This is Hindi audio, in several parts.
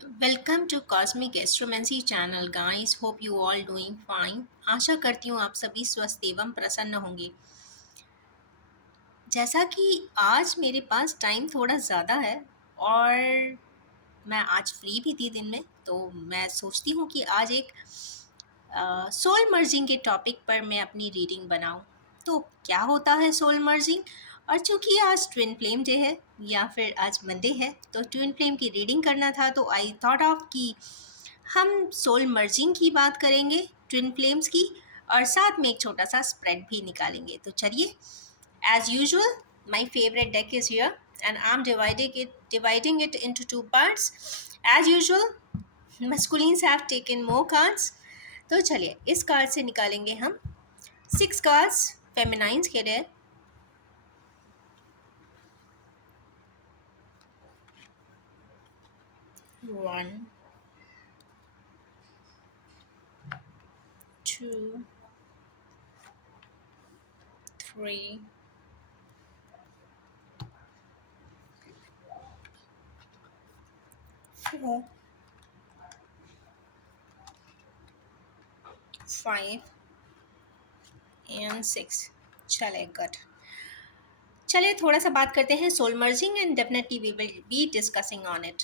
Welcome to cosmic astromancy channel guys. Hope you all doing fine. आशा करती हूँ आप सभी स्वस्थ एवं प्रसन्न होंगे। जैसा कि आज मेरे पास टाइम थोड़ा ज़्यादा है और मैं आज फ्री भी थी दिन में, तो मैं सोचती हूँ कि आज एक सोल मर्जिंग के टॉपिक पर मैं अपनी रीडिंग बनाऊँ। तो क्या होता है सोल मर्जिंग? और चूंकि आज ट्विन फ्लेम डे है या फिर आज मंडे है, तो ट्विन फ्लेम की रीडिंग करना था, तो आई थॉट ऑफ कि हम सोल मर्जिंग की बात करेंगे, ट्विन फ्लेम्स की, और साथ में एक छोटा सा स्प्रेड भी निकालेंगे। तो चलिए, as usual my favorite deck is here and I'm dividing it into two parts. As usual, masculines have taken more cards. तो चलिए इस कार्ड से निकालेंगे हम 6 कार्ड्स फेमिनाइंस के लिए। 1, 2, 3, 4, 5 and 6। चले गुड। चलिए थोड़ा सा बात करते हैं soul merging and definitely we will be discussing on it.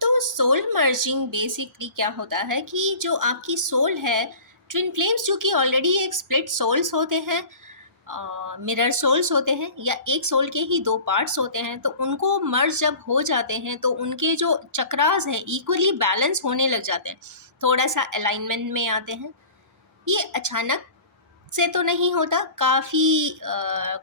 तो सोल मर्जिंग बेसिकली क्या होता है कि जो आपकी सोल है, ट्विन फ्लेम्स जो कि ऑलरेडी एक स्प्लिट सोल्स होते हैं, मिरर सोल्स होते हैं, या एक सोल के ही दो पार्ट्स होते हैं, तो उनको मर्ज जब हो जाते हैं तो उनके जो चक्रास हैं इक्वली बैलेंस होने लग जाते हैं, थोड़ा सा अलाइनमेंट में आते हैं। ये अचानक से तो नहीं होता, काफ़ी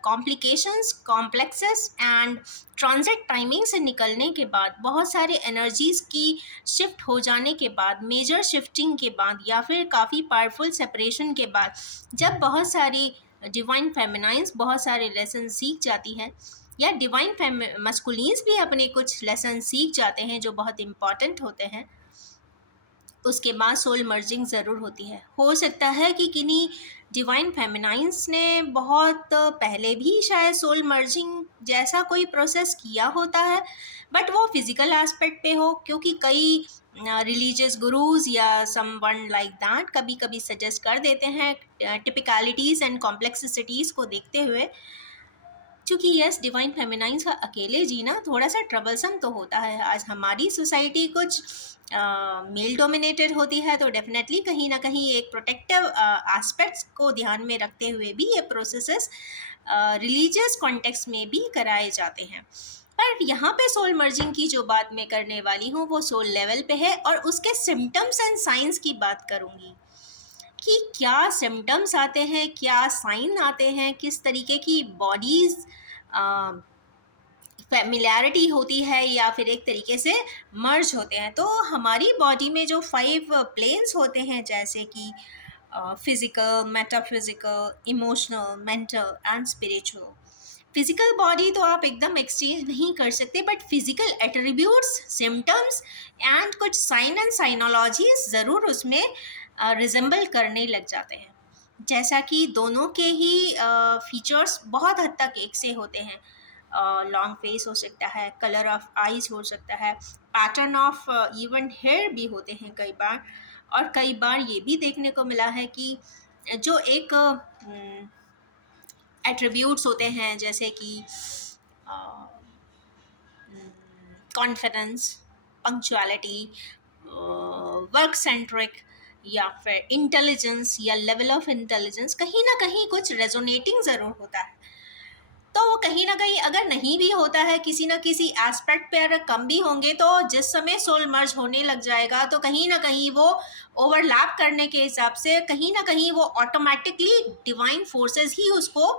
complications, complexes and transit timing से निकलने के बाद, बहुत सारे एनर्जीज़ की शिफ्ट हो जाने के बाद, मेजर शिफ्टिंग के बाद, या फिर काफ़ी पावरफुल सेपरेशन के बाद, जब बहुत सारी डिवाइन फेमिनाइंस बहुत सारे लेसन सीख जाती हैं, या डिवाइन मस्कुलिन्स भी अपने कुछ लेसन सीख जाते हैं जो बहुत इम्पॉर्टेंट होते हैं, उसके बाद सोल मर्जिंग ज़रूर होती है। हो सकता है कि किन्हीं डिवाइन फेमिनाइंस ने बहुत पहले भी शायद सोल मर्जिंग जैसा कोई प्रोसेस किया होता है, बट वो फिज़िकल एस्पेक्ट पे हो, क्योंकि कई रिलीजियस गुरुज या समवन लाइक दैट कभी कभी सजेस्ट कर देते हैं टिपिकलिटीज़ एंड कॉम्प्लेक्सिटीज़ को देखते हुए। क्योंकि यस, डिवाइन फेमिनाइंस का अकेले जीना थोड़ा सा ट्रबलसम तो होता है। आज हमारी सोसाइटी कुछ मेल डोमिनेटेड होती है, तो डेफिनेटली कहीं ना कहीं एक प्रोटेक्टिव एस्पेक्ट्स को ध्यान में रखते हुए भी ये प्रोसेसेस रिलीजियस कॉन्टेक्स्ट में भी कराए जाते हैं। पर यहाँ पे सोल मर्जिंग की जो बात मैं करने वाली हूँ वो सोल लेवल पे है, और उसके सिम्टम्स एंड साइंस की बात करूँगी कि क्या सिम्टम्स आते हैं, क्या साइन आते हैं, किस तरीके की बॉडीज़ फेमिलियरिटी होती है, या फिर एक तरीके से मर्ज होते हैं। तो हमारी बॉडी में जो 5 प्लेन्स होते हैं, जैसे कि physical, metaphysical, emotional, mental and spiritual. Physical body तो आप एकदम एक्सचेंज नहीं कर सकते, but physical attributes, symptoms and कुछ साइन एंड साइनोलॉजीज ज़रूर उसमें रिजेंबल करने लग जाते हैं। जैसा कि दोनों के ही फीचर्स बहुत हद तक एक से होते हैं। लॉन्ग फेस हो सकता है, कलर ऑफ आईज हो सकता है, पैटर्न ऑफ इवन हेयर भी होते हैं कई बार। और कई बार ये भी देखने को मिला है कि जो एक एट्रीब्यूट्स होते हैं, जैसे कि कॉन्फिडेंस, पंक्चुअलिटी, वर्क सेंट्रिक, या फिर इंटेलिजेंस या लेवल ऑफ इंटेलिजेंस, कहीं ना कहीं कुछ रेजोनेटिंग ज़रूर होता है। तो वो कहीं ना कहीं अगर नहीं भी होता है, किसी ना किसी एस्पेक्ट पे अगर कम भी होंगे, तो जिस समय सोल मर्ज होने लग जाएगा तो कहीं ना कहीं वो ओवरलैप करने के हिसाब से कहीं ना कहीं वो ऑटोमेटिकली डिवाइन फोर्सेस ही उसको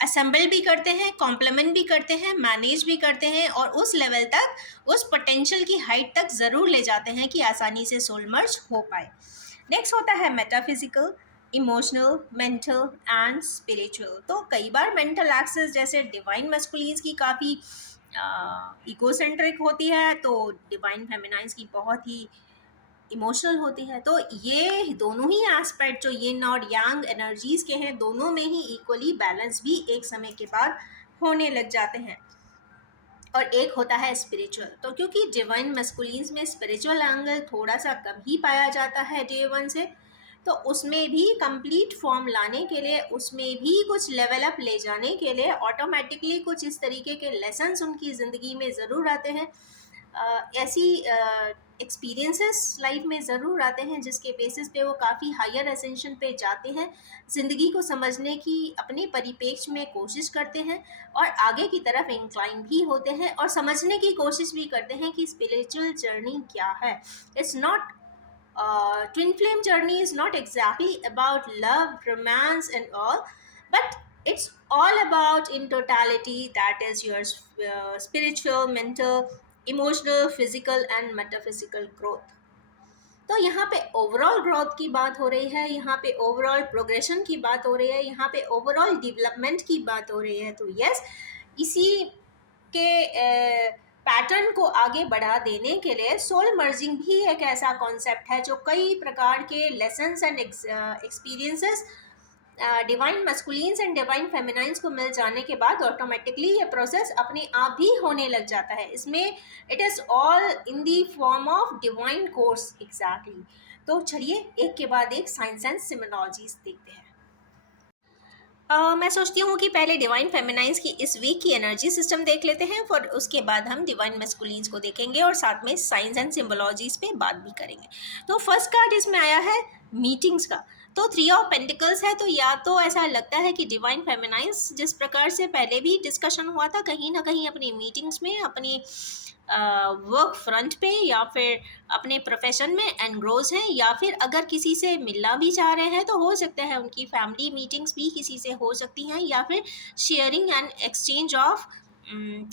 असेंबल भी करते हैं, कॉम्प्लीमेंट भी करते हैं, मैनेज भी करते हैं, और उस लेवल तक, उस पोटेंशियल की हाइट तक ज़रूर ले जाते हैं कि आसानी से सोल मर्ज हो पाए। नेक्स्ट होता है metaphysical, emotional, mental and spiritual. तो कई बार मेंटल एक्सेस जैसे डिवाइन मस्कुलिन्स की काफ़ी इकोसेंट्रिक होती है, तो डिवाइन फेमिनाइंस की बहुत ही इमोशनल होती है। तो ये दोनों ही एस्पेक्ट जो यिन और यांग एनर्जीज के हैं, दोनों में ही इक्वली बैलेंस भी एक समय के बाद होने लग जाते हैं। और एक होता है स्पिरिचुअल। तो क्योंकि डिवाइन मैस्कुलिन्स में स्पिरिचुअल एंगल थोड़ा सा कम ही पाया जाता है डे वन से, तो उसमें भी कंप्लीट फॉर्म लाने के लिए, उसमें भी कुछ लेवल अप ले जाने के लिए ऑटोमेटिकली कुछ इस तरीके के लेसन्स उनकी ज़िंदगी में ज़रूर आते हैं। ऐसी एक्सपीरियंसेस लाइफ में ज़रूर आते हैं जिसके बेसिस पे वो काफ़ी हायर एसेंशन पे जाते हैं, ज़िंदगी को समझने की अपने परिप्रेक्ष्य में कोशिश करते हैं और आगे की तरफ इंक्लाइन भी होते हैं और समझने की कोशिश भी करते हैं कि स्पिरिचुअल जर्नी क्या है। It's not twin flame journey is not exactly about love, romance and all, but it's all about in totality, that is your spiritual, mental, emotional, physical and metaphysical growth. तो यहाँ पे ओवरऑल ग्रोथ की बात हो रही है, यहाँ पे ओवरऑल प्रोग्रेशन की बात हो रही है, यहाँ पे ओवरऑल डेवलपमेंट की बात हो रही है। तो यस, इसी के पैटर्न को आगे बढ़ा देने के लिए सोल मर्जिंग भी एक ऐसा कॉन्सेप्ट है जो कई प्रकार के lessons and experiences divine masculines and divine feminines को मिल जाने के बाद ऑटोमेटिकली ये प्रोसेस अपने आप भी होने लग जाता है। इसमें it is all in the form of divine course exactly. तो चलिए एक के बाद एक साइंस एंड सिमिनोलॉजीज देखते हैं। मैं सोचती हूँ कि पहले डिवाइन फेमिनाइंस की इस वीक की एनर्जी सिस्टम देख लेते हैं, फिर उसके बाद हम डिवाइन मैस्कुलिन्स को देखेंगे और साथ में साइंस एंड सिम्बोलॉजीज पे बात भी करेंगे। तो फर्स्ट कार्ड इसमें आया है मीटिंग्स का। तो 3 ऑफ पेंटिकल्स है, तो या तो ऐसा लगता है कि डिवाइन फेमिनाइंस जिस प्रकार से पहले भी डिस्कशन हुआ था, कहीं ना कहीं अपनी मीटिंग्स में, अपनी वर्क फ्रंट पे या फिर अपने प्रोफेशन में एनग्रोज हैं, या फिर अगर किसी से मिलना भी चाह रहे हैं तो हो सकता है उनकी फैमिली मीटिंग्स भी किसी से हो सकती हैं, या फिर sharing and exchange of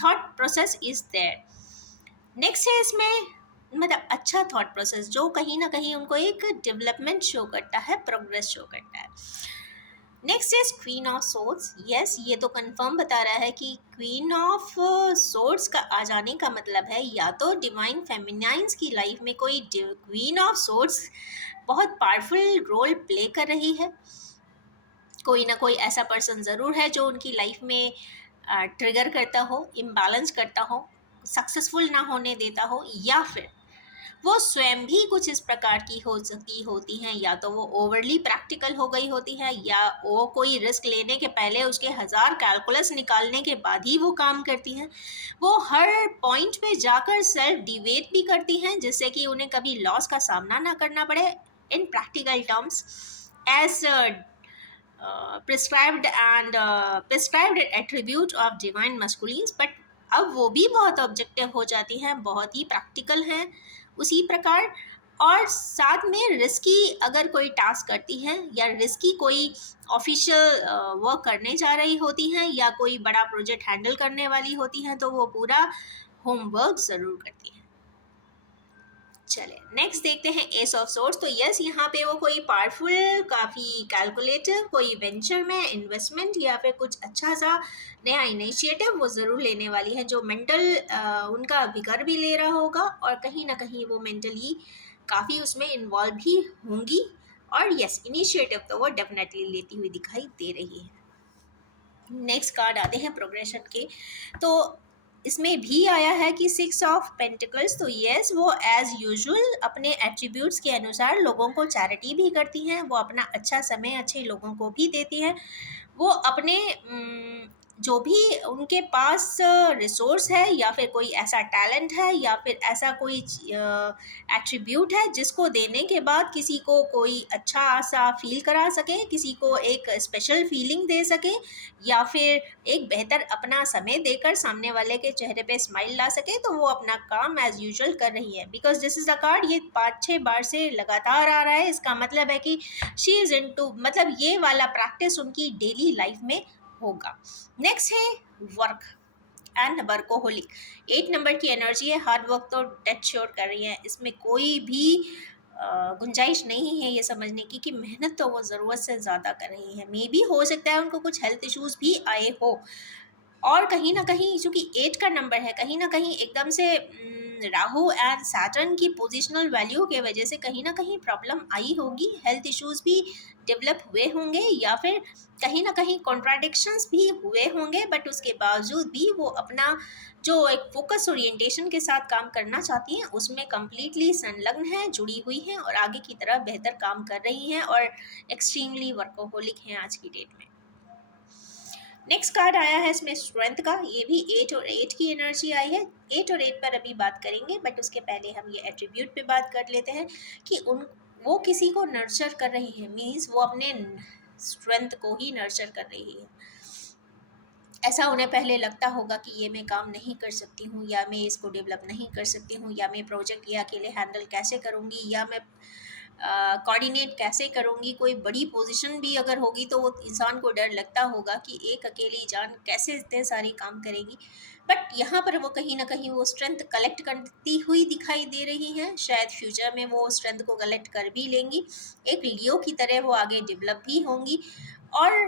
thought process is there. Next है इसमें मतलब अच्छा थॉट प्रोसेस जो कहीं ना कहीं उनको एक डेवलपमेंट शो करता है, प्रोग्रेस शो करता है। Next is queen of swords. Yes, ये तो कंफर्म बता रहा है कि क्वीन ऑफ सोर्ड्स का आ जाने का मतलब है या तो डिवाइन फेमिनाइंस की लाइफ में कोई क्वीन ऑफ सोर्ड्स बहुत पावरफुल रोल प्ले कर रही है। कोई ना कोई ऐसा पर्सन ज़रूर है जो उनकी लाइफ में ट्रिगर करता हो, इम्बैलेंस करता हो, सक्सेसफुल ना होने देता हो, या फिर वो स्वयं भी कुछ इस प्रकार की हो सकती होती हैं, या तो वो ओवरली प्रैक्टिकल हो गई होती है, या वो कोई रिस्क लेने के पहले उसके 1000 कैलकुलस निकालने के बाद ही वो काम करती हैं। वो हर पॉइंट पे जाकर सेल्फ डिवेट भी करती हैं जिससे कि उन्हें कभी लॉस का सामना ना करना पड़े in practical terms as prescribed attribute of divine masculines, but अब वो भी बहुत ऑब्जेक्टिव हो जाती हैं, बहुत ही प्रैक्टिकल हैं उसी प्रकार। और साथ में रिस्की अगर कोई टास्क करती हैं या रिस्की कोई ऑफिशियल वर्क करने जा रही होती हैं या कोई बड़ा प्रोजेक्ट हैंडल करने वाली होती हैं तो वो पूरा होमवर्क ज़रूर करती हैं। चले नेक्स्ट देखते हैं एस ऑफ सोर्स। तो यस, यहाँ पे वो कोई पावरफुल, काफ़ी कैलकुलेटिव कोई वेंचर में इन्वेस्टमेंट या फिर कुछ अच्छा सा नया इनिशिएटिव वो ज़रूर लेने वाली है जो मेंटल उनका विगर भी ले रहा होगा और कहीं ना कहीं वो मेंटली काफ़ी उसमें इन्वॉल्व भी होंगी। और यस, इनिशिएटिव तो वो डेफिनेटली लेती हुई दिखाई दे रही है। नेक्स्ट कार्ड आते हैं प्रोग्रेशन के। तो इसमें भी आया है कि 6 ऑफ पेंटिकल्स। तो यस, वो एज यूजुअल अपने एट्रीब्यूट्स के अनुसार लोगों को चैरिटी भी करती हैं, वो अपना अच्छा समय अच्छे लोगों को भी देती हैं, वो अपने जो भी उनके पास रिसोर्स है या फिर कोई ऐसा टैलेंट है या फिर ऐसा कोई एट्रीब्यूट है जिसको देने के बाद किसी को कोई अच्छा सा फील करा सके, किसी को एक स्पेशल फीलिंग दे सके, या फिर एक बेहतर अपना समय देकर सामने वाले के चेहरे पे स्माइल ला सके, तो वो अपना काम एज यूजुअल कर रही है। Because this is a card ये 5-6 बार से लगातार आ रहा है, इसका मतलब है कि शी इज़ इनटू, मतलब ये वाला प्रैक्टिस उनकी डेली लाइफ में होगा। नेक्स्ट है वर्क एंड वर्कोहोलिक। 8 नंबर की एनर्जी है, हार्ड वर्क तो डेथ श्योर कर रही है, इसमें कोई भी गुंजाइश नहीं है ये समझने की कि मेहनत तो वो ज़रूरत से ज़्यादा कर रही है। मे बी हो सकता है उनको कुछ हेल्थ इश्यूज़ भी आए हो, और कहीं ना कहीं चूँकि 8 का नंबर है, कहीं ना कहीं एकदम से राहु एंड सैटर्न की पोजिशनल वैल्यू के वजह से कहीं ना कहीं प्रॉब्लम आई होगी, हेल्थ इश्यूज भी डेवलप हुए होंगे या फिर कहीं ना कहीं कॉन्ट्राडिक्शंस भी हुए होंगे, बट उसके बावजूद भी वो अपना जो एक फोकस ओरिएंटेशन के साथ काम करना चाहती हैं उसमें कम्प्लीटली संलग्न है, जुड़ी हुई हैं और आगे की तरह बेहतर काम कर रही हैं और एक्सट्रीमली वर्कोहोलिक हैं आज की डेट में। नेक्स्ट कार्ड आया है इसमें स्ट्रेंथ का, ये भी 8 और 8 की एनर्जी आई है। 8 और 8 पर अभी बात करेंगे, बट उसके पहले हम ये एट्रीब्यूट पे बात कर लेते हैं कि वो किसी को नर्चर कर रही है, मीन्स वो अपने स्ट्रेंथ को ही नर्चर कर रही है। ऐसा उन्हें पहले लगता होगा कि ये मैं काम नहीं कर सकती हूँ, या मैं इसको डेवलप नहीं कर सकती हूँ, या मैं प्रोजेक्ट ये अकेले हैंडल कैसे करूँगी, या मैं कोऑर्डिनेट कैसे करूँगी। कोई बड़ी पोजीशन भी अगर होगी तो वो इंसान को डर लगता होगा कि एक अकेली जान कैसे इतने सारे काम करेगी। बट यहाँ पर वो कहीं ना कहीं वो स्ट्रेंथ कलेक्ट करती हुई दिखाई दे रही हैं, शायद फ्यूचर में वो स्ट्रेंथ को कलेक्ट कर भी लेंगी, एक लियो की तरह वो आगे डेवलप भी होंगी। और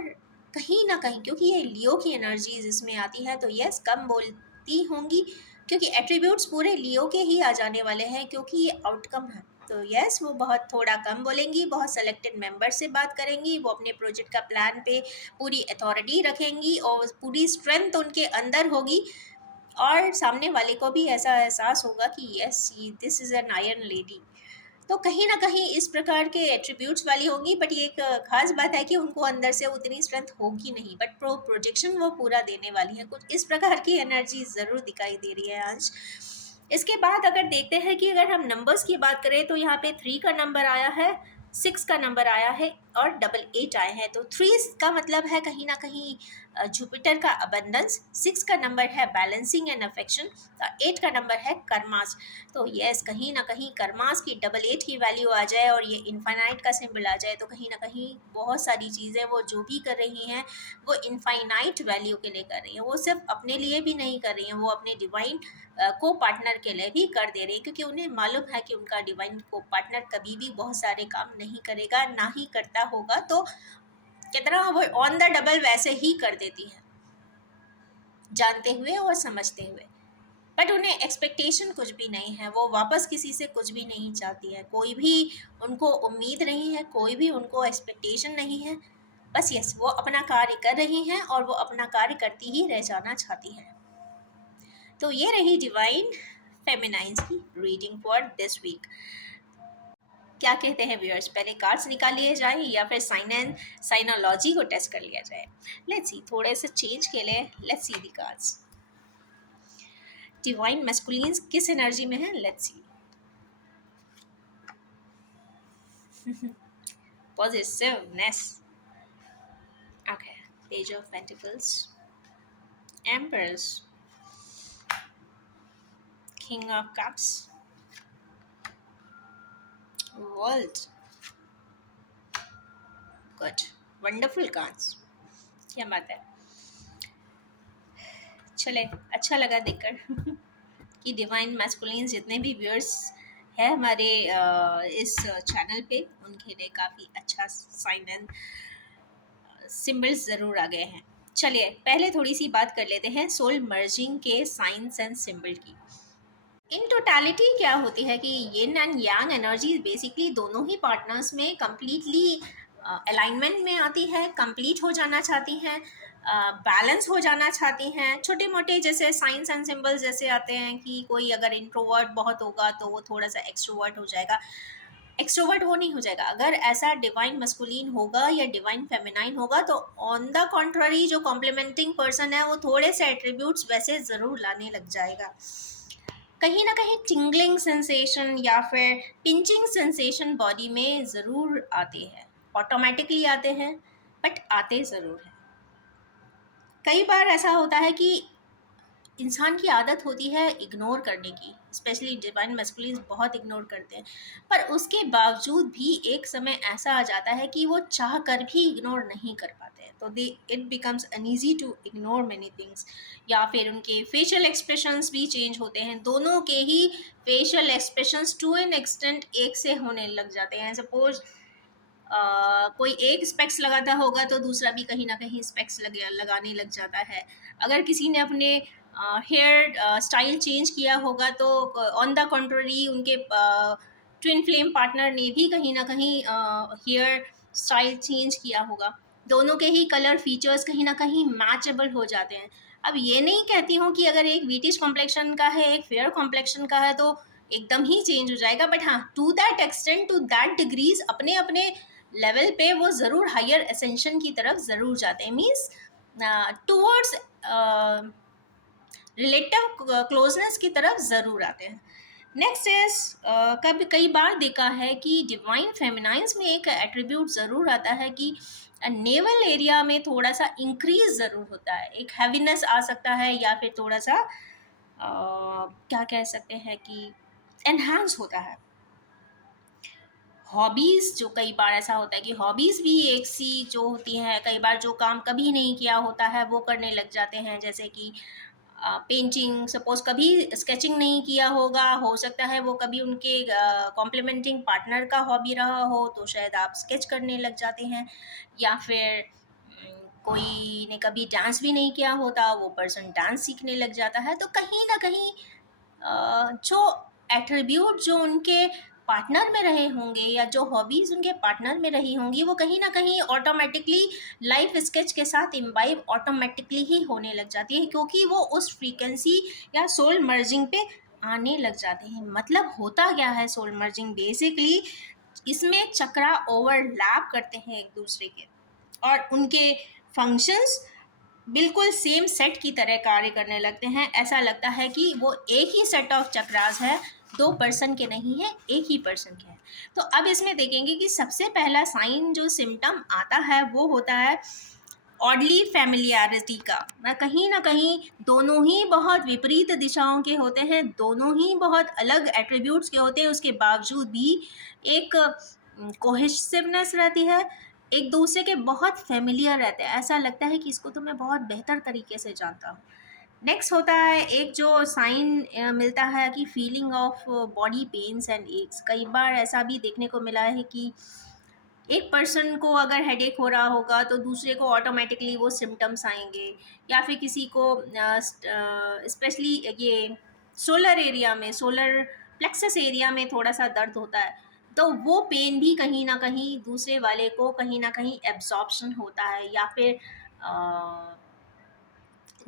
कहीं ना कहीं क्योंकि ये लियो की एनर्जीज इसमें आती है तो यस कम बोलती होंगी, क्योंकि एट्रीब्यूट्स पूरे लियो के ही आ जाने वाले हैं, क्योंकि ये आउटकम है। तो यस वो बहुत थोड़ा कम बोलेंगी, बहुत सेलेक्टेड मेंबर से बात करेंगी, वो अपने प्रोजेक्ट का प्लान पे पूरी अथॉरिटी रखेंगी और पूरी स्ट्रेंथ उनके अंदर होगी, और सामने वाले को भी ऐसा एहसास होगा कि yes this is an iron lady. तो कहीं ना कहीं इस प्रकार के एट्रीब्यूट्स वाली होंगी, बट ये एक खास बात है कि उनको अंदर से उतनी स्ट्रेंथ होगी नहीं, बट प्रोजेक्शन वो पूरा देने वाली है। कुछ इस प्रकार की एनर्जी ज़रूर दिखाई दे रही है आज। इसके बाद अगर देखते हैं कि अगर हम नंबर्स की बात करें तो यहाँ पे 3 का नंबर आया है, 6 का नंबर आया है और 888 आए हैं। तो 3 का मतलब है कहीं ना कहीं जुपिटर का अबंडेंस, 6 का नंबर है बैलेंसिंग एंड अफेक्शन, 8 का नंबर है कर्मास। तो यस कहीं ना कहीं कर्मास की 88 की वैल्यू आ जाए और ये इनफाइनाइट का सिंबल आ जाए तो कहीं ना कहीं बहुत सारी चीज़ें वो जो भी कर रही हैं वो इनफाइनाइट वैल्यू के लिए कर रही हैं। वो सिर्फ अपने लिए भी नहीं कर रही हैं, वो अपने डिवाइन को पार्टनर के लिए भी कर दे रही हैं, क्योंकि उन्हें मालूम है कि उनका डिवाइन को पार्टनर कभी भी बहुत सारे काम नहीं करेगा, ना ही करता होगा, तो कितना वो ऑन द डबल वैसे ही कर देती है, जानते हुए और समझते हुए। बट उन्हें एक्सपेक्टेशन कुछ भी नहीं है, वो वापस किसी से कुछ भी नहीं चाहती है, कोई भी उनको उम्मीद नहीं है, कोई भी उनको एक्सपेक्टेशन नहीं है। बस यस वो अपना कार्य कर रही हैं और वो अपना कार्य करती ही रह जाना चाहती हैं। तो ये रही डिवाइन फेमिनाइंस की रीडिंग फॉर दिस वीक। क्या कहते हैं व्यूअर्स, पहले कार्ड्स निकाल लिए जाए या फिर साइनोलॉजी को टेस्ट कर लिया जाए? लेट्स सी, थोड़े से चेंज के लिए let's see the cards. Divine masculines किस एनर्जी में है? Let's see. Positiveness. Okay, page of pentacles, emperors, king of cups, world. Good, wonderful cards, क्या बात है। चले, अच्छा लगा देखकर कि डिवाइन मैस्कुलिन्स जितने भी व्यूअर्स है हमारे इस चैनल पे उनके लिए काफ़ी अच्छा साइन एंड सिंबल्स ज़रूर आ गए हैं। चलिए पहले थोड़ी सी बात कर लेते हैं सोल मर्जिंग के साइंस एंड सिंबल की। इन टोटलिटी क्या होती है कि yin and yang energy basically दोनों ही पार्टनर्स में कम्प्लीटली अलाइनमेंट में आती है, कंप्लीट हो जाना चाहती हैं, बैलेंस हो जाना चाहती हैं। छोटे मोटे जैसे साइंस एंड सिंबल्स जैसे आते हैं कि कोई अगर इंट्रोवर्ट बहुत होगा तो वो थोड़ा सा एक्सट्रोवर्ट हो जाएगा, एक्सट्रोवर्ट वो नहीं हो जाएगा। अगर ऐसा डिवाइन मस्कुलिन होगा या डिवाइन फेमिनाइन होगा तो ऑन द कॉन्ट्ररी जो कॉम्प्लीमेंटिंग पर्सन है वो थोड़े से एट्रीब्यूट्स वैसे ज़रूर लाने लग जाएगा। कहीं ना कहीं टिंगलिंग सेंसेशन या फिर पिंचिंग सेंसेशन बॉडी में ज़रूर आते हैं, ऑटोमेटिकली आते हैं, बट आते ज़रूर हैं। कई बार ऐसा होता है कि इंसान की आदत होती है इग्नोर करने की, स्पेशली डिवाइन मैस्कुलिन्स बहुत इग्नोर करते हैं, पर उसके बावजूद भी एक समय ऐसा आ जाता है कि वो चाह कर भी इग्नोर नहीं कर पाते हैं, तो they it becomes uneasy to ignore many things. या फिर उनके फेशियल एक्सप्रेशंस भी चेंज होते हैं, दोनों के ही facial expressions to an extent एक से होने लग जाते हैं। सपोज कोई एक स्पेक्स लगाता होगा तो दूसरा भी कहीं ना कहीं स्पेक्स लगाने लग जाता है। अगर किसी ने अपने हेयर स्टाइल चेंज किया होगा, तो ऑन द कंट्रोरी उनके ट्विन फ्लेम पार्टनर ने भी कहीं ना कहीं हेयर स्टाइल चेंज किया होगा। दोनों के ही कलर फीचर्स कहीं ना कहीं मैचेबल हो जाते हैं। अब ये नहीं कहती हूँ कि अगर एक व्हीटिश कॉम्प्लेक्शन का है, एक फेयर कॉम्प्लेक्शन का है, तो एकदम ही चेंज हो जाएगा, बट हाँ, to that extent, to that degrees, अपने अपने लेवल पे वो ज़रूर हायर एसेंशन की तरफ ज़रूर जाते हैं, मीन्स टूवर्ड्स रिलेटिव क्लोजनेस की तरफ ज़रूर आते हैं। नेक्स्ट इज, कभी कई बार देखा है कि डिवाइन फेमिनाइंस में एक एट्रीब्यूट ज़रूर आता है कि नेवल एरिया में थोड़ा सा इंक्रीज ज़रूर होता है, एक हैवीनेस आ सकता है, या फिर थोड़ा सा क्या कह सकते हैं कि एनहांस होता है। हॉबीज़, जो कई बार ऐसा होता है कि हॉबीज़ भी एक सी जो होती हैं, कई बार जो काम कभी नहीं किया होता है वो करने लग जाते हैं, जैसे कि पेंटिंग, सपोज कभी स्केचिंग नहीं किया होगा, हो सकता है वो कभी उनके कॉम्प्लीमेंटिंग पार्टनर का हॉबी रहा हो, तो शायद आप स्केच करने लग जाते हैं। या फिर कोई ने कभी डांस भी नहीं किया होता, वो पर्सन डांस सीखने लग जाता है। तो कहीं ना कहीं जो एट्रीब्यूट जो उनके पार्टनर में रहे होंगे, या जो हॉबीज़ उनके पार्टनर में रही होंगी, वो कहीं ना कहीं ऑटोमेटिकली लाइफ स्केच के साथ इम्बाइब ऑटोमेटिकली ही होने लग जाती है, क्योंकि वो उस फ्रीक्वेंसी या सोल मर्जिंग पे आने लग जाते हैं। मतलब होता क्या है सोल मर्जिंग, बेसिकली इसमें चक्रा ओवरलैप करते हैं एक दूसरे के, और उनके फंक्शंस बिल्कुल सेम सेट की तरह कार्य करने लगते हैं। ऐसा लगता है कि वो एक ही सेट ऑफ चक्रास है, दो पर्सन के नहीं है, एक ही पर्सन के हैं। तो अब इसमें देखेंगे कि सबसे पहला साइन जो सिम्टम आता है वो होता है ऑडली फैमिलियरिटी का। कहीं ना कहीं दोनों ही बहुत विपरीत दिशाओं के होते हैं, दोनों ही बहुत अलग एट्रीब्यूट्स के होते हैं, उसके बावजूद भी एक कोहेसिवनेस रहती है, एक दूसरे के बहुत फेमिलियर रहते हैं, ऐसा लगता है कि इसको तो मैं बहुत बेहतर तरीके से जानता हूँ। नेक्स्ट होता है एक जो साइन मिलता है कि feeling of body pens and x. कई बार ऐसा भी देखने को मिला है कि एक पर्सन को अगर हेडेक हो रहा होगा, तो दूसरे को ऑटोमेटिकली वो सिम्टम्स आएंगे। या फिर किसी को स्पेशली ये सोलर एरिया में, सोलर प्लेक्सस एरिया में थोड़ा सा दर्द होता है, तो वो पेन भी कहीं ना कहीं दूसरे वाले को कहीं ना कहीं एब्जॉर्प्शन होता है, या फिर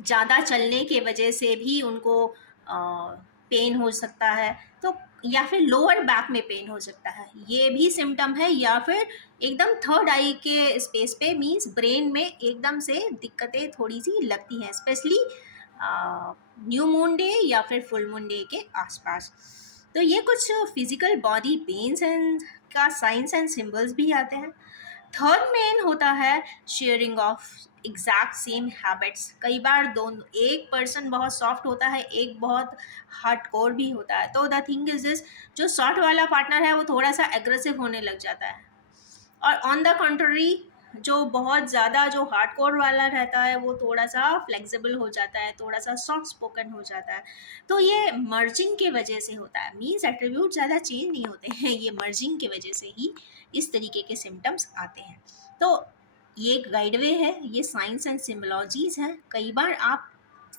ज़्यादा चलने के वजह से भी उनको पेन हो सकता है। तो या फिर लोअर बैक में पेन हो सकता है, ये भी सिम्टम है। या फिर एकदम थर्ड आई के स्पेस पे, मींस ब्रेन में एकदम से दिक्कतें थोड़ी सी लगती हैं, स्पेशली न्यू मून डे या फिर फुल मून डे के आसपास। तो ये कुछ फिजिकल बॉडी पेन्स एंड का साइंस एंड सिंबल्स भी आते हैं। थर्ड मेन होता है sharing of exact same habits. कई बार दोनों, एक पर्सन बहुत सॉफ्ट होता है, एक बहुत हार्डकोर भी होता है। तो द थिंग इज दिस, जो सॉफ्ट वाला पार्टनर है वो थोड़ा सा एग्रेसिव होने लग जाता है, और ऑन द कंट्री जो बहुत ज़्यादा जो हार्डकोर वाला रहता है वो थोड़ा सा फ्लेक्सिबल हो जाता है, थोड़ा सा सॉफ्ट स्पोकन हो जाता है। तो ये मर्जिंग के वजह से होता है, मीन्स एट्रीब्यूट ज़्यादा चेंज नहीं होते हैं, ये मर्जिंग के वजह से ही इस तरीके के सिम्टम्स आते हैं। तो ये एक गाइडवे है, ये साइंस एंड सिम्बोलॉजीज हैं। कई बार आप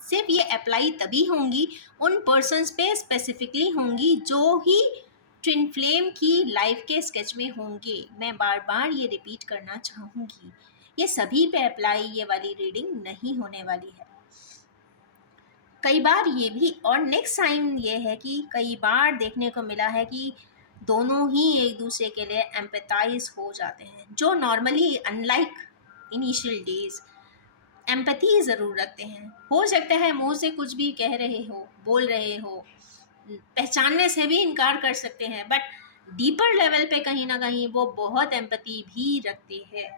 सिर्फ ये अप्लाई तभी होंगी, उन पर्सन्स पे स्पेसिफिकली होंगी जो ही ट्विन फ्लेम की लाइफ के स्केच में होंगे। मैं बार बार ये रिपीट करना चाहूँगी, ये सभी पे अप्लाई ये वाली रीडिंग नहीं होने वाली है। कई बार ये भी, और नेक्स्ट साइन ये है कि कई बार देखने को मिला है कि दोनों ही एक दूसरे के लिए एम्पैथाइज हो जाते हैं, जो normally unlike initial days empathy ज़रूर रखते हैं। हो सकता है मुंह से कुछ भी कह रहे हो, बोल रहे हो, पहचानने से भी इनकार कर सकते हैं, बट डीपर लेवल पे कहीं ना कहीं वो बहुत एम्पैथी भी रखते हैं।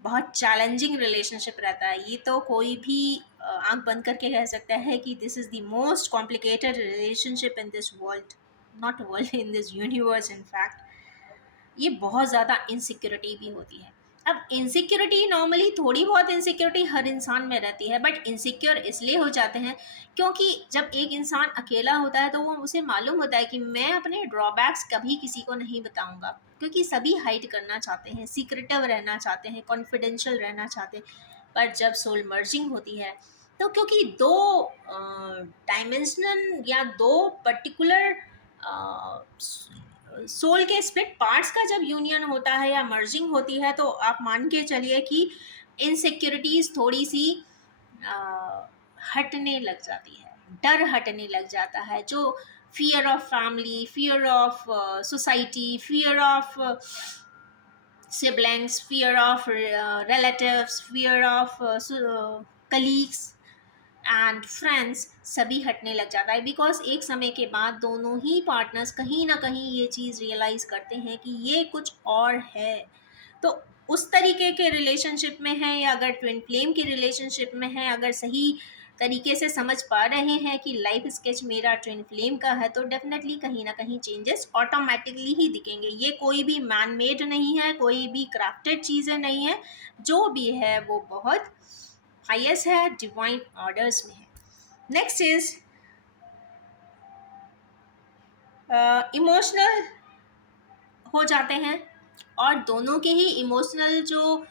बहुत चैलेंजिंग रिलेशनशिप रहता है ये, तो कोई भी आंख बंद करके कह सकता है कि this is the most complicated relationship in this world, not world, in this universe in fact. ये बहुत ज़्यादा इनसिक्योरिटी भी होती है। अब इनसिक्योरिटी, नॉर्मली थोड़ी बहुत इनसिक्योरिटी हर इंसान में रहती है, बट इनसिक्योर इसलिए हो जाते हैं क्योंकि जब एक इंसान अकेला होता है तो वो, उसे मालूम होता है कि मैं अपने ड्रॉबैक्स कभी किसी को नहीं बताऊंगा, क्योंकि सभी हाइड करना चाहते हैं, सीक्रेटिव रहना चाहते हैं, कॉन्फिडेंशियल रहना चाहते हैं। पर जब सोल मर्जिंग होती है तो क्योंकि दो डायमेंशनल या दो पर्टिकुलर सोल के स्प्लिट पार्ट्स का जब यूनियन होता है या मर्जिंग होती है, तो आप मान के चलिए कि इनसिक्योरिटीज थोड़ी सी हटने लग जाती है, डर हटने लग जाता है, जो fear of family, fear of society, fear of siblings, fear of relatives, fear of colleagues and friends, सभी हटने लग जाता है। बिकॉज एक समय के बाद दोनों ही पार्टनर्स कहीं ना कहीं ये चीज़ रियलाइज करते हैं कि ये कुछ और है। तो उस तरीके के रिलेशनशिप में है, या अगर ट्विन फ्लेम के रिलेशनशिप में है, अगर सही तरीके से समझ पा रहे हैं कि लाइफ स्केच मेरा ट्विन फ्लेम का है, तो डेफिनेटली कहीं ना कहीं चेंजेस ऑटोमेटिकली ही दिखेंगे। ये कोई भी मैन मेड नहीं है, कोई भी क्राफ्टेड चीज़ें नहीं है, जो भी है वो बहुत हाईएस्ट है, डिवाइन ऑर्डर्स में है। नेक्स्ट इज इमोशनल हो जाते हैं, और दोनों के ही इमोशनल जो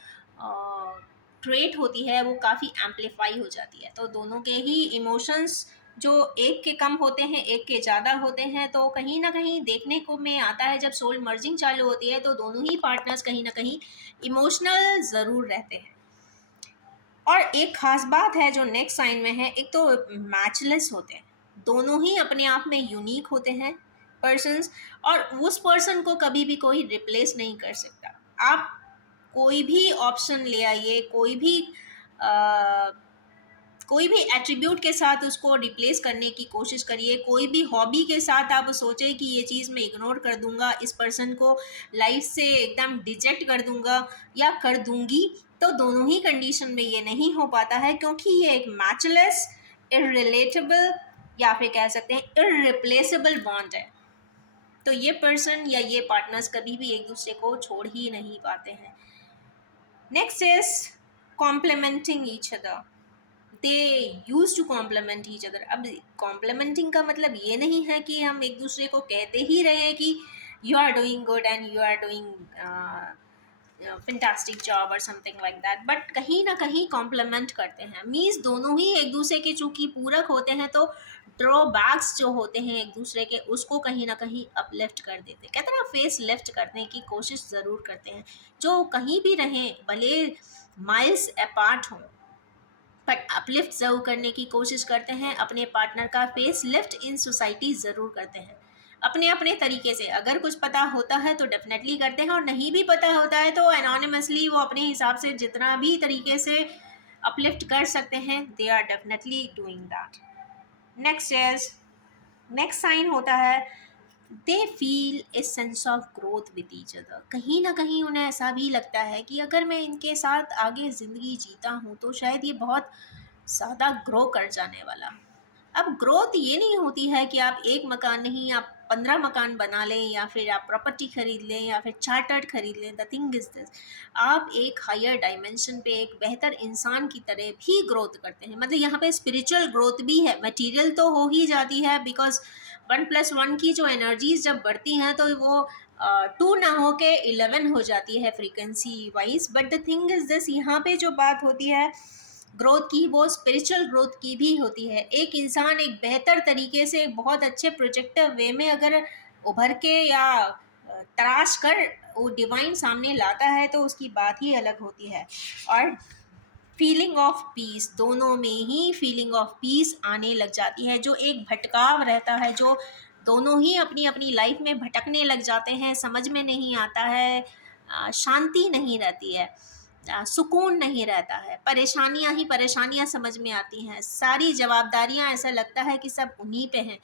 ट्रेट होती है वो काफ़ी एम्पलीफाई हो जाती है। तो दोनों के ही इमोशंस जो एक के कम होते हैं, एक के ज़्यादा होते हैं, तो कहीं ना कहीं देखने को में आता है जब सोल मर्जिंग चालू होती है तो दोनों ही पार्टनर्स कहीं ना कहीं इमोशनल ज़रूर रहते हैं। और एक खास बात है जो नेक्स्ट साइन में है, एक तो मैचलेस होते हैं, दोनों ही अपने आप में यूनिक होते हैं पर्सन्स, और उस पर्सन को कभी भी कोई रिप्लेस नहीं कर सकता। आप कोई भी ऑप्शन ले आइए, कोई भी एट्रीब्यूट के साथ उसको रिप्लेस करने की कोशिश करिए, कोई भी हॉबी के साथ आप सोचें कि ये चीज़ मैं इग्नोर कर दूंगा, इस पर्सन को लाइफ से एकदम डिजेक्ट कर दूंगा या कर दूंगी, तो दोनों ही कंडीशन में ये नहीं हो पाता है, क्योंकि ये एक मैचलेस, इररिलेटेबल, या फिर कह सकते हैं इररिप्लेसेबल बॉन्ड है। तो ये पर्सन या ये पार्टनर्स कभी भी एक दूसरे को छोड़ ही नहीं पाते हैं। Next is complementing each other, they use to complement each other. अब कॉम्प्लीमेंटिंग का मतलब ये नहीं है कि हम एक दूसरे को कहते ही रहे कि you are doing good and you are doing fantastic job और समथिंग लाइक दैट, बट कहीं ना कहीं कॉम्प्लीमेंट करते हैं। मीन्स दोनों ही एक दूसरे के चूंकि पूरक होते हैं, तो ड्रॉबैक्स जो होते हैं एक दूसरे के, उसको कहीं ना कहीं अपलिफ्ट कर देते हैं। कहते हैं ना, फेस लिफ्ट करने की कोशिश ज़रूर करते हैं। जो कहीं भी रहें, भले माइल्स अपार्ट हों, बट अपलिफ्ट ज़रूर करने की कोशिश करते हैं, अपने पार्टनर का फेस लिफ्ट इन सोसाइटी ज़रूर करते हैं अपने अपने तरीके से। अगर कुछ पता होता है तो डेफिनेटली करते हैं, और नहीं भी पता होता है तो एनोनिमसली वो अपने हिसाब से जितना भी तरीके से अपलिफ्ट कर सकते हैं, they are definitely doing that. Next sign होता है, they feel a sense of growth with each other. कहीं ना कहीं उन्हें ऐसा भी लगता है कि अगर मैं इनके साथ आगे ज़िंदगी जीता हूँ तो शायद ये बहुत ज़्यादा ग्रो कर जाने वाला। अब ग्रोथ ये नहीं होती है कि आप एक मकान नहीं, आप 15 मकान बना लें, या फिर आप प्रॉपर्टी खरीद लें, या फिर चार्टर्ड खरीद लें। द थिंग इज दिस, आप एक हायर डायमेंशन पे एक बेहतर इंसान की तरह भी ग्रोथ करते हैं। मतलब यहाँ पे स्पिरिचुअल ग्रोथ भी है, मटेरियल तो हो ही जाती है, बिकॉज 1+1 की जो एनर्जीज जब बढ़ती हैं तो वो 2 ना हो के 11 हो जाती है frequency wise. But the thing is this, यहाँ पे जो बात होती है ग्रोथ की, वो स्पिरिचुअल ग्रोथ की भी होती है। एक इंसान एक बेहतर तरीके से, एक बहुत अच्छे प्रोजेक्टिव वे में अगर उभर के या तराश कर वो डिवाइन सामने लाता है, तो उसकी बात ही अलग होती है। और फीलिंग ऑफ पीस, दोनों में ही फीलिंग ऑफ पीस आने लग जाती है। जो एक भटकाव रहता है, जो दोनों ही अपनी अपनी लाइफ में भटकने लग जाते हैं, समझ में नहीं आता है, शांति नहीं रहती है, सुकून नहीं रहता है, परेशानियां ही परेशानियां समझ में आती हैं, सारी जवाबदारियां ऐसा लगता है कि सब उन्हीं पे हैं।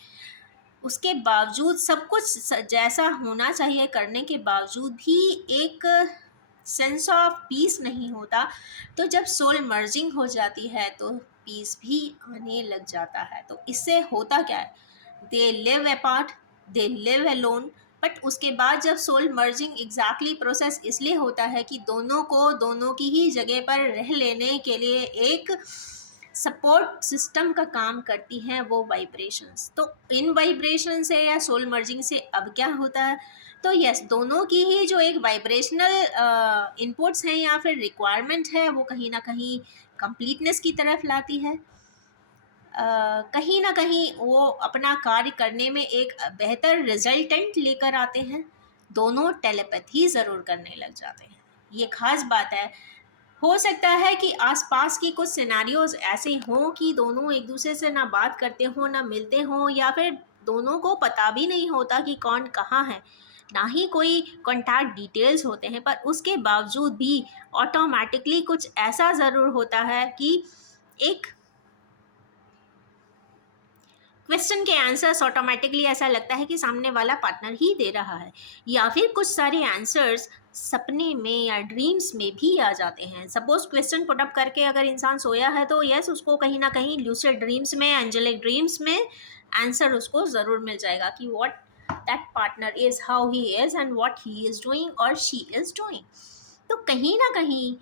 उसके बावजूद सब कुछ जैसा होना चाहिए करने के बावजूद भी एक सेंस ऑफ पीस नहीं होता। तो जब सोल मर्जिंग हो जाती है तो पीस भी आने लग जाता है। तो इससे होता क्या है, they live apart, they live alone, but उसके बाद जब सोल मर्जिंग एग्जैक्टली प्रोसेस इसलिए होता है कि दोनों को दोनों की ही जगह पर रह लेने के लिए एक सपोर्ट सिस्टम का काम करती हैं वो वाइब्रेशंस। तो इन वाइब्रेशन से या सोल मर्जिंग से अब क्या होता है, तो यस, दोनों की ही जो एक वाइब्रेशनल इनपुट्स हैं या फिर रिक्वायरमेंट है, वो कहीं ना कहीं कंप्लीटनेस की तरफ लाती है। कहीं ना कहीं वो अपना कार्य करने में एक बेहतर रिजल्टेंट लेकर आते हैं। दोनों टेलीपैथी ज़रूर करने लग जाते हैं, ये खास बात है। हो सकता है कि आसपास की कुछ सिनेरियोज ऐसे हों कि दोनों एक दूसरे से ना बात करते हों, ना मिलते हों, या फिर दोनों को पता भी नहीं होता कि कौन कहाँ है, ना ही कोई कॉन्टैक्ट डिटेल्स होते हैं, पर उसके बावजूद भी ऑटोमेटिकली कुछ ऐसा ज़रूर होता है कि एक क्वेश्चन के आंसर्स ऑटोमेटिकली ऐसा लगता है कि सामने वाला पार्टनर ही दे रहा है, या फिर कुछ सारे आंसर्स सपने में या ड्रीम्स में भी आ जाते हैं। सपोज क्वेश्चन पुट अप करके अगर इंसान सोया है तो यस, उसको कहीं ना कहीं ल्यूसिड ड्रीम्स में, एंजेलिक ड्रीम्स में आंसर उसको ज़रूर मिल जाएगा कि what that partner is, how he is and what he is doing और शी इज़ डूइंग। तो कहीं ना कहीं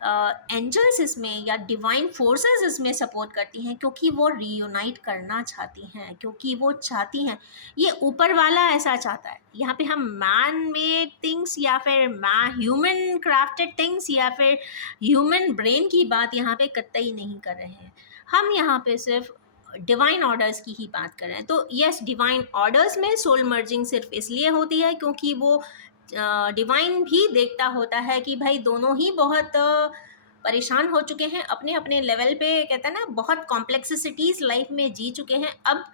एंजल्स इसमें या डिवाइन फोर्सेस इसमें सपोर्ट करती हैं, क्योंकि वो रीयूनाइट करना चाहती हैं, क्योंकि वो चाहती हैं, ये ऊपर वाला ऐसा चाहता है। यहाँ पे हम मैन मेड थिंग्स या फिर ह्यूमन क्राफ्टेड थिंग्स या फिर ह्यूमन ब्रेन की बात यहाँ पे कतई नहीं कर रहे हैं। हम यहाँ पे सिर्फ डिवाइन ऑर्डर्स की ही बात कर रहे हैं। तो यस, डिवाइन ऑर्डर्स में सोल मर्जिंग सिर्फ इसलिए होती है क्योंकि वो डिवाइन भी देखता होता है कि भाई दोनों ही बहुत परेशान हो चुके हैं अपने अपने लेवल पे, कहते हैं ना, बहुत कॉम्प्लेक्सिटीज़ लाइफ में जी चुके हैं। अब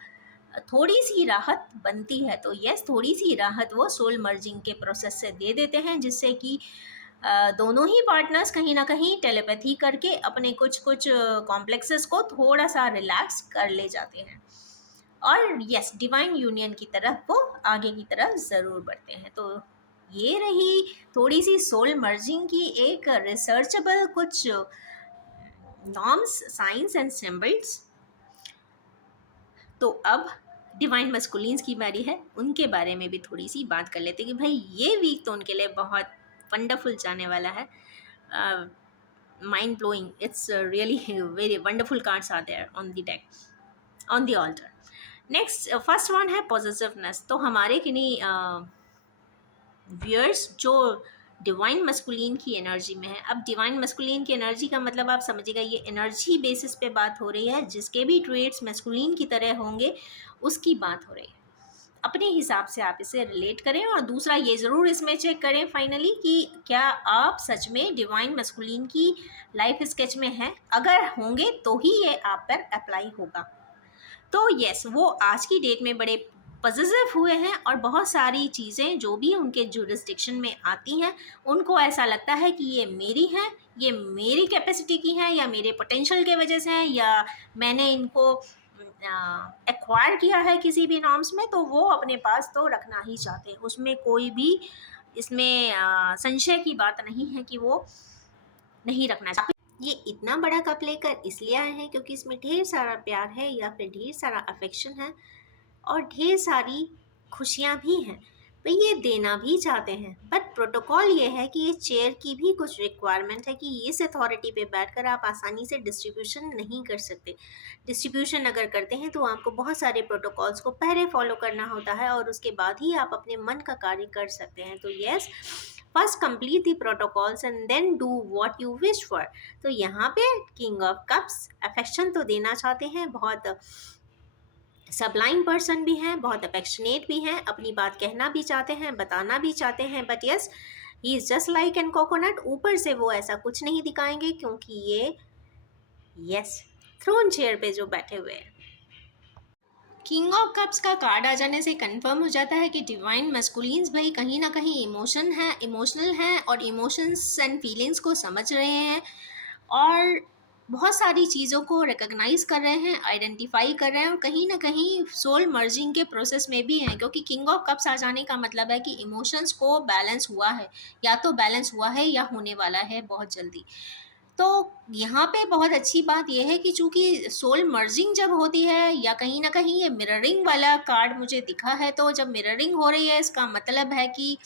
थोड़ी सी राहत बनती है, तो यस, थोड़ी सी राहत वो सोल मर्जिंग के प्रोसेस से दे देते हैं, जिससे कि दोनों ही पार्टनर्स कहीं ना कहीं टेलीपैथी करके अपने कुछ कुछ कॉम्प्लेक्सेस को थोड़ा सा रिलैक्स कर ले जाते हैं, और यस, डिवाइन यूनियन की तरफ वो आगे की तरफ ज़रूर बढ़ते हैं। तो ये रही थोड़ी सी सोल मर्जिंग की एक रिसर्चेबल कुछ नॉर्म्स, साइंस एंड सिंबल्स। तो अब डिवाइन मस्कुलिन्स की बारी है, उनके बारे में भी थोड़ी सी बात कर लेते हैं कि भाई ये वीक तो उनके लिए बहुत वंडरफुल जाने वाला है। Mind blowing, it's really very wonderful cards are there on the deck, on the altar. Next, first one है पॉजिटिवनेस। तो हमारे किन्हीं व्यूअर्स जो डिवाइन मस्कुलिन की एनर्जी में है, अब डिवाइन मस्कुलिन की एनर्जी का मतलब आप समझिएगा, ये एनर्जी बेसिस पे बात हो रही है, जिसके भी ट्रेड्स मस्कुलिन की तरह होंगे उसकी बात हो रही है। अपने हिसाब से आप इसे रिलेट करें, और दूसरा ये ज़रूर इसमें चेक करें फाइनली कि क्या आप सच में डिवाइन मस्कुलिन की लाइफ स्केच में हैं। अगर होंगे तो ही ये आप पर अप्लाई होगा। तो यस, वो आज की डेट में बड़े पॉजिटिव हुए हैं, और बहुत सारी चीज़ें जो भी उनके जुरिस्डिक्शन में आती हैं उनको ऐसा लगता है कि ये मेरी हैं, ये मेरी कैपेसिटी की हैं, या मेरे पोटेंशियल के वजह से हैं, या मैंने इनको एक्वायर किया है किसी भी नॉर्म्स में, तो वो अपने पास तो रखना ही चाहते हैं। उसमें कोई भी इसमें संशय की बात नहीं है कि वो नहीं रखना चाहते। ये इतना बड़ा कप लेकर इसलिए आए हैं क्योंकि इसमें ढेर सारा प्यार है, या फिर ढेर सारा अफेक्शन है, और ढेर सारी खुशियाँ भी हैं। तो ये देना भी चाहते हैं, बट प्रोटोकॉल ये है कि ये चेयर की भी कुछ रिक्वायरमेंट है कि इस अथॉरिटी पे बैठकर आप आसानी से डिस्ट्रीब्यूशन नहीं कर सकते। डिस्ट्रीब्यूशन अगर करते हैं तो आपको बहुत सारे प्रोटोकॉल्स को पहले फॉलो करना होता है, और उसके बाद ही आप अपने मन का कार्य कर सकते हैं। तो yes, first complete the protocols and then do what you wish for. तो यहाँ पे किंग ऑफ कप्स अफेक्शन तो देना चाहते हैं, बहुत सबलाइन पर्सन भी हैं, बहुत अफेक्शनेट भी हैं, अपनी बात कहना भी चाहते हैं, बताना भी चाहते हैं, but yes, he is just like an coconut. ऊपर से वो ऐसा कुछ नहीं दिखाएंगे, क्योंकि ये यस, थ्रोन चेयर पे जो बैठे हुए हैं। किंग ऑफ कप्स का कार्ड आ जाने से कंफर्म हो जाता है कि डिवाइन मस्कुलिन्स भाई कहीं ना कहीं इमोशनल हैं, और इमोशंस एंड फीलिंग्स को समझ रहे हैं, और बहुत सारी चीज़ों को रिकग्नाइज कर रहे हैं, आइडेंटिफाई कर रहे हैं, और कहीं ना कहीं सोल मर्जिंग के प्रोसेस में भी हैं, क्योंकि किंग ऑफ कप्स आ जाने का मतलब है कि इमोशंस को बैलेंस हुआ है, या तो बैलेंस हुआ है या होने वाला है बहुत जल्दी। तो यहाँ पे बहुत अच्छी बात यह है कि चूंकि सोल मर्जिंग जब होती है, या कहीं ना कहीं ये मिररिंग वाला कार्ड मुझे दिखा है, तो जब मिररिंग हो रही है इसका मतलब है कि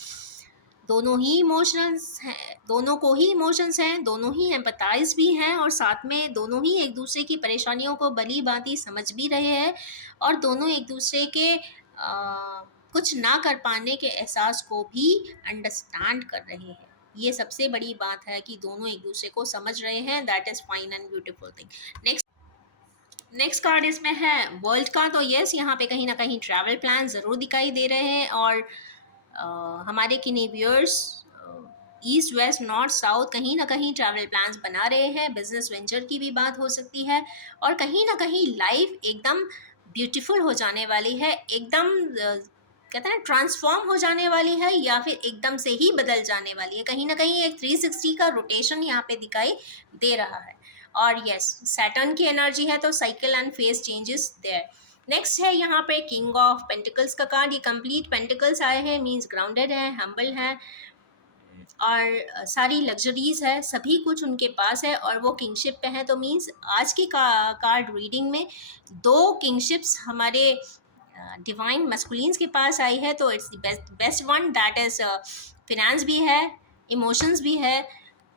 दोनों ही इमोशंस हैं, दोनों को ही इमोशंस हैं, दोनों ही एम्पथाइज भी हैं, और साथ में दोनों ही एक दूसरे की परेशानियों को भली भांति समझ भी रहे हैं, और दोनों एक दूसरे के कुछ ना कर पाने के एहसास को भी अंडरस्टैंड कर रहे हैं। ये सबसे बड़ी बात है कि दोनों एक दूसरे को समझ रहे हैं, that is fine and beautiful thing. Next card इसमें है वर्ल्ड का। तो यस, यहाँ पे कहीं ना कहीं ट्रैवल प्लान ज़रूर दिखाई दे रहे हैं, और हमारे किन्हीं viewers east west north south कहीं ना कहीं ट्रैवल प्लान्स बना रहे हैं। बिजनेस वेंचर की भी बात हो सकती है, और कहीं ना कहीं लाइफ एकदम ब्यूटीफुल हो जाने वाली है, एकदम कहते हैं ट्रांसफॉर्म हो जाने वाली है, या फिर एकदम से ही बदल जाने वाली है। कहीं ना कहीं एक 360 का रोटेशन यहाँ पे दिखाई दे रहा है। और यस, सैटर्न की एनर्जी है, तो cycle and phase changes there. Next है यहाँ पे किंग ऑफ पेंटिकल्स का कार्ड। ये कंप्लीट पेंटिकल्स आए हैं, मींस ग्राउंडेड है, हम्बल है, और सारी लग्जरीज है, सभी कुछ उनके पास है, और वो किंगशिप पे हैं। तो मींस आज की कार्ड रीडिंग में दो किंगशिप्स हमारे डिवाइन मस्कुलिन्स के पास आई है। तो it's the best best one, that is finance भी है, इमोशंस भी है,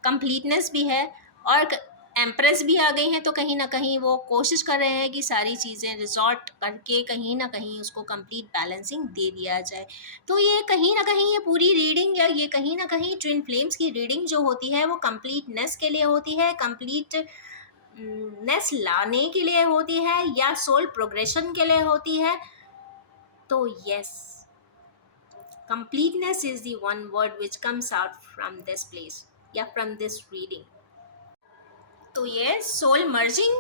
कंप्लीटनेस भी है, और एम्प्रेस भी आ गई हैं। तो कहीं ना कहीं वो कोशिश कर रहे हैं कि सारी चीज़ें रिजॉर्ट करके कहीं ना कहीं उसको कंप्लीट बैलेंसिंग दे दिया जाए। तो ये कहीं ना कहीं ये पूरी रीडिंग, या ये कहीं ना कहीं ट्विन फ्लेम्स की रीडिंग जो होती है वो कंप्लीटनेस के लिए होती है, कंप्लीट नेस लाने के लिए होती है, या सोल प्रोग्रेशन के लिए होती है। तो yes, completeness is the one word which comes out from this place, या from this reading. तो ये सोल मर्जिंग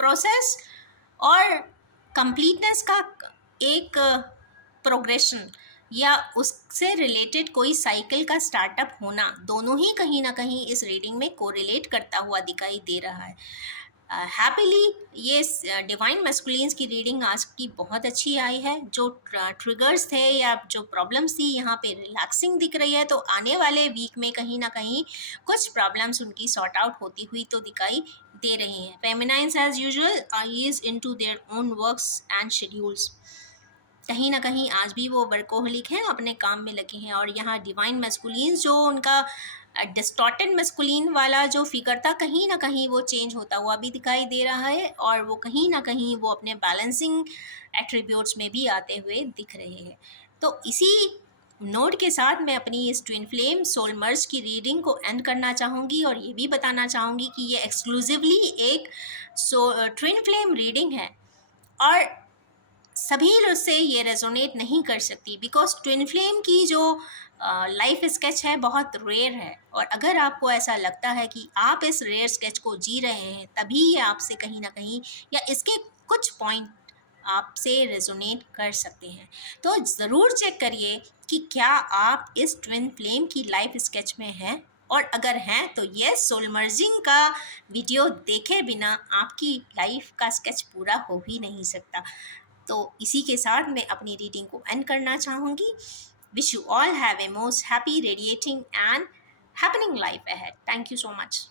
प्रोसेस और कंप्लीटनेस का एक प्रोग्रेशन, या उससे रिलेटेड कोई साइकिल का स्टार्टअप होना, दोनों ही कहीं ना कहीं इस रीडिंग में कोरिलेट करता हुआ दिखाई दे रहा है। हैप्पीली ये डिवाइन मैस्कुलिन्स की रीडिंग आज की बहुत अच्छी आई है। जो ट्रिगर्स थे या जो प्रॉब्लम्स थी यहाँ पे रिलैक्सिंग दिख रही है। तो आने वाले वीक में कहीं ना कहीं कुछ प्रॉब्लम्स उनकी सॉर्ट आउट होती हुई तो दिखाई दे रही हैं। Feminines as usual ease into their own works and schedules. कहीं ना कहीं आज भी वो वर्कोहलिक हैं, अपने काम में लगे हैं। और यहाँ डिवाइन मैस्कुलिन्स जो उनका डिस्टॉर्टेड मैस्कुलिन वाला जो फिगर था, कहीं ना कहीं वो चेंज होता हुआ भी दिखाई दे रहा है, और वो कहीं ना कहीं वो अपने बैलेंसिंग एट्रीब्यूट्स में भी आते हुए दिख रहे हैं। तो इसी नोट के साथ मैं अपनी इस ट्विन फ्लेम सोल मर्ज की रीडिंग को एंड करना चाहूँगी, और ये भी बताना चाहूँगी कि ये एक्सक्लूसिवली एक ट्विन फ्लेम रीडिंग है, और सभी से ये रेजोनेट नहीं कर सकती, बिकॉज ट्विन फ्लेम की जो लाइफ स्केच है बहुत रेयर है। और अगर आपको ऐसा लगता है कि आप इस रेयर स्केच को जी रहे हैं, तभी ये आपसे कहीं ना कहीं, या इसके कुछ पॉइंट आपसे रेजोनेट कर सकते हैं। तो ज़रूर चेक करिए कि क्या आप इस ट्विन फ्लेम की लाइफ स्केच में हैं, और अगर हैं तो ये सोल मर्जिंग का वीडियो देखे बिना आपकी लाइफ का स्केच पूरा हो ही नहीं सकता। तो इसी के साथ मैं अपनी रीडिंग को एंड करना चाहूँगी। Wish you all have a most happy, radiating and happening life ahead. Thank you so much.